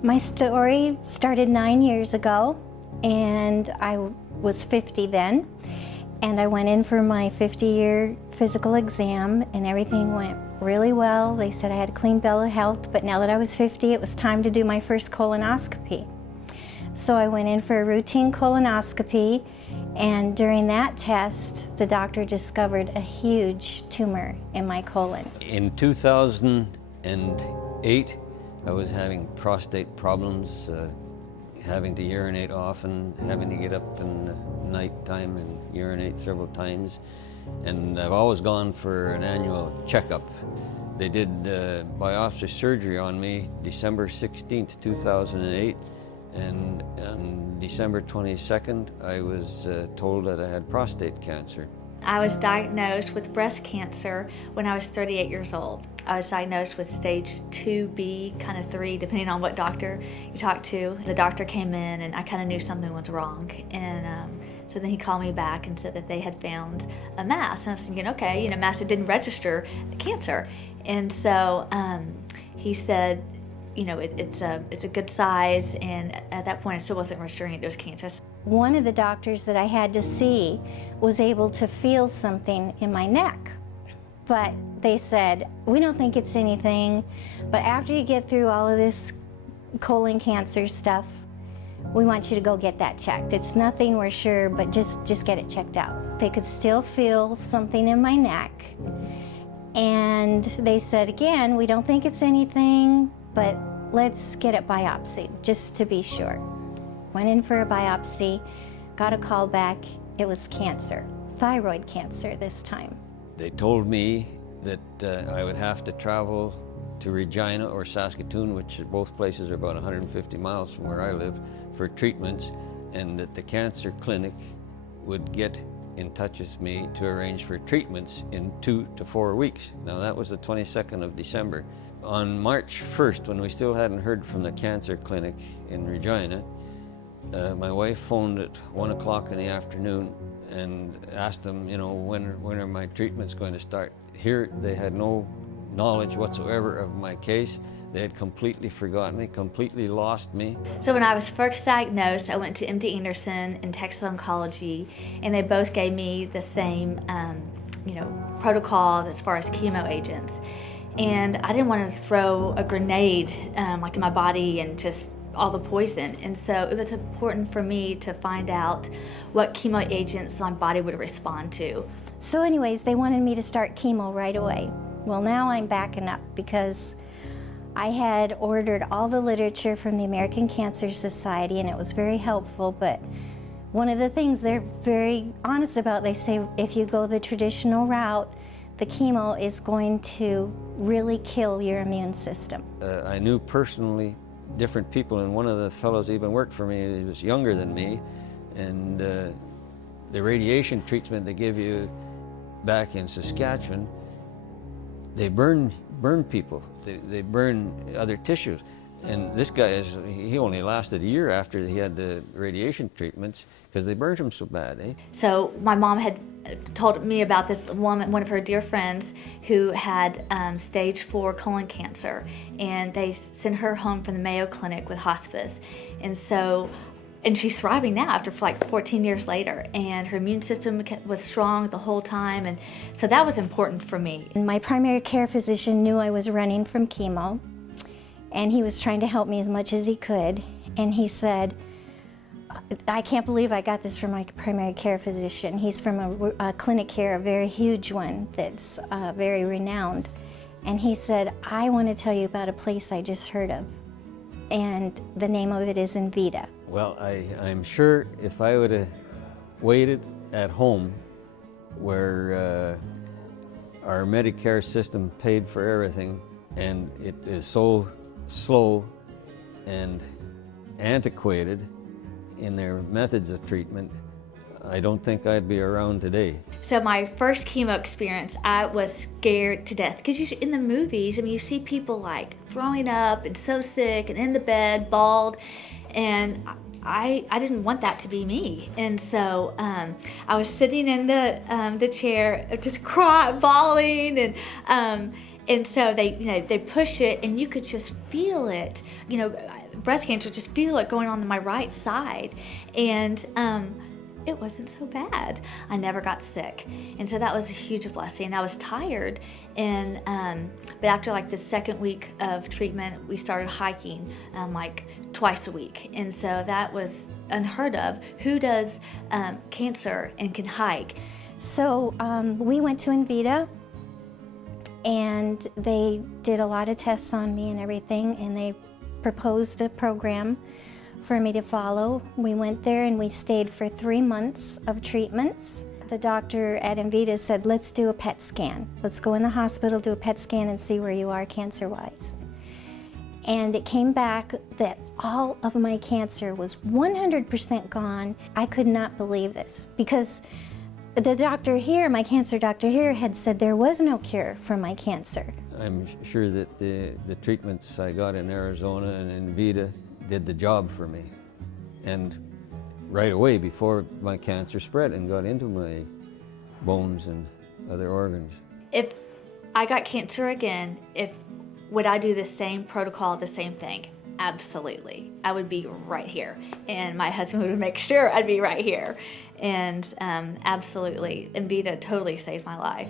My story started 9 years ago, and I was 50 then, and I went in for my 50-year physical exam, and everything went really well. They said I had a clean bill of health, but now that I was 50, it was time to do my first colonoscopy. So I went in for a routine colonoscopy, and during that test, the doctor discovered a huge tumor in my colon. In 2008, I was having prostate problems, having to urinate often, having to get up in the night time and urinate several times. And I've always gone for an annual checkup. They did biopsy surgery on me December 16th, 2008. And on December 22nd, I was told that I had prostate cancer. I was diagnosed with breast cancer when I was 38 years old. I was diagnosed with stage 2B, kind of 3, depending on what doctor you talk to. The doctor came in and I kind of knew something was wrong. And so then he called me back and said that they had found a mass. And I was thinking, okay, mass that didn't register the cancer. And so he said, it's a good size, and at that point it still wasn't registering it was cancer. One of the doctors that I had to see was able to feel something in my neck, but they said, we don't think it's anything, but after you get through all of this colon cancer stuff, we want you to go get that checked. It's nothing, we're sure, but just get it checked out. They could still feel something in my neck, and they said, again, we don't think it's anything, but let's get it biopsied, just to be sure. Went in for a biopsy, got a call back, it was cancer, thyroid cancer this time. They told me that I would have to travel to Regina or Saskatoon, which both places are about 150 miles from where I live, for treatments, and that the cancer clinic would get in touch with me to arrange for treatments in 2 to 4 weeks. Now that was the 22nd of December. On March 1st, when we still hadn't heard from the cancer clinic in Regina, my wife phoned at 1 o'clock in the afternoon and asked them, when are my treatments going to start? Here, they had no knowledge whatsoever of my case. They had completely forgotten me, completely lost me. So when I was first diagnosed, I went to MD Anderson in Texas Oncology, and they both gave me the same, protocol as far as chemo agents. And I didn't want to throw a grenade like in my body and just all the poison. And so it was important for me to find out what chemo agents my body would respond to. So anyways, they wanted me to start chemo right away. Well, now I'm backing up because I had ordered all the literature from the American Cancer Society, and it was very helpful, but one of the things they're very honest about, they say if you go the traditional route, the chemo is going to really kill your immune system. I knew personally different people, and one of the fellows even worked for me. He was younger than me, and the radiation treatment they give you back in Saskatchewan, they burn people. They burn other tissues. And this guy, he only lasted a year after he had the radiation treatments because they burned him so bad, eh? So my mom had told me about this woman, one of her dear friends, who had stage 4 colon cancer, and they sent her home from the Mayo Clinic with hospice. And she's thriving now after like 14 years later, and her immune system was strong the whole time, and so that was important for me. And my primary care physician knew I was running from chemo, and he was trying to help me as much as he could, and he said, I can't believe I got this from my primary care physician. He's from a clinic here, a very huge one that's very renowned, and he said, I want to tell you about a place I just heard of, and the name of it is Envita. Well, I'm sure if I would have waited at home where our Medicare system paid for everything, and it is so slow and antiquated in their methods of treatment, I don't think I'd be around today. So my first chemo experience, I was scared to death because in the movies, you see people like throwing up and so sick and in the bed, bald, and I didn't want that to be me. And so I was sitting in the chair, just bawling, and so they push it, and you could just feel it. breast cancer, just feel it going on my right side. And it wasn't so bad. I never got sick. And so that was a huge blessing. I was tired, and but after like the second week of treatment, we started hiking like twice a week. And so that was unheard of. Who does cancer and can hike? So we went to Envita, and they did a lot of tests on me and everything, and they proposed a program for me to follow. We went there and we stayed for 3 months of treatments. The doctor at Envita said, let's do a PET scan. Let's go in the hospital, do a PET scan and see where you are cancer-wise. And it came back that all of my cancer was 100% gone. I could not believe this, because the doctor here, my cancer doctor here, had said there was no cure for my cancer. I'm sure that the treatments I got in Arizona and Envita did the job for me. And right away, before my cancer spread and got into my bones and other organs. If I got cancer again, would I do the same protocol, the same thing? Absolutely. I would be right here. And my husband would make sure I'd be right here. And absolutely, Envita totally saved my life.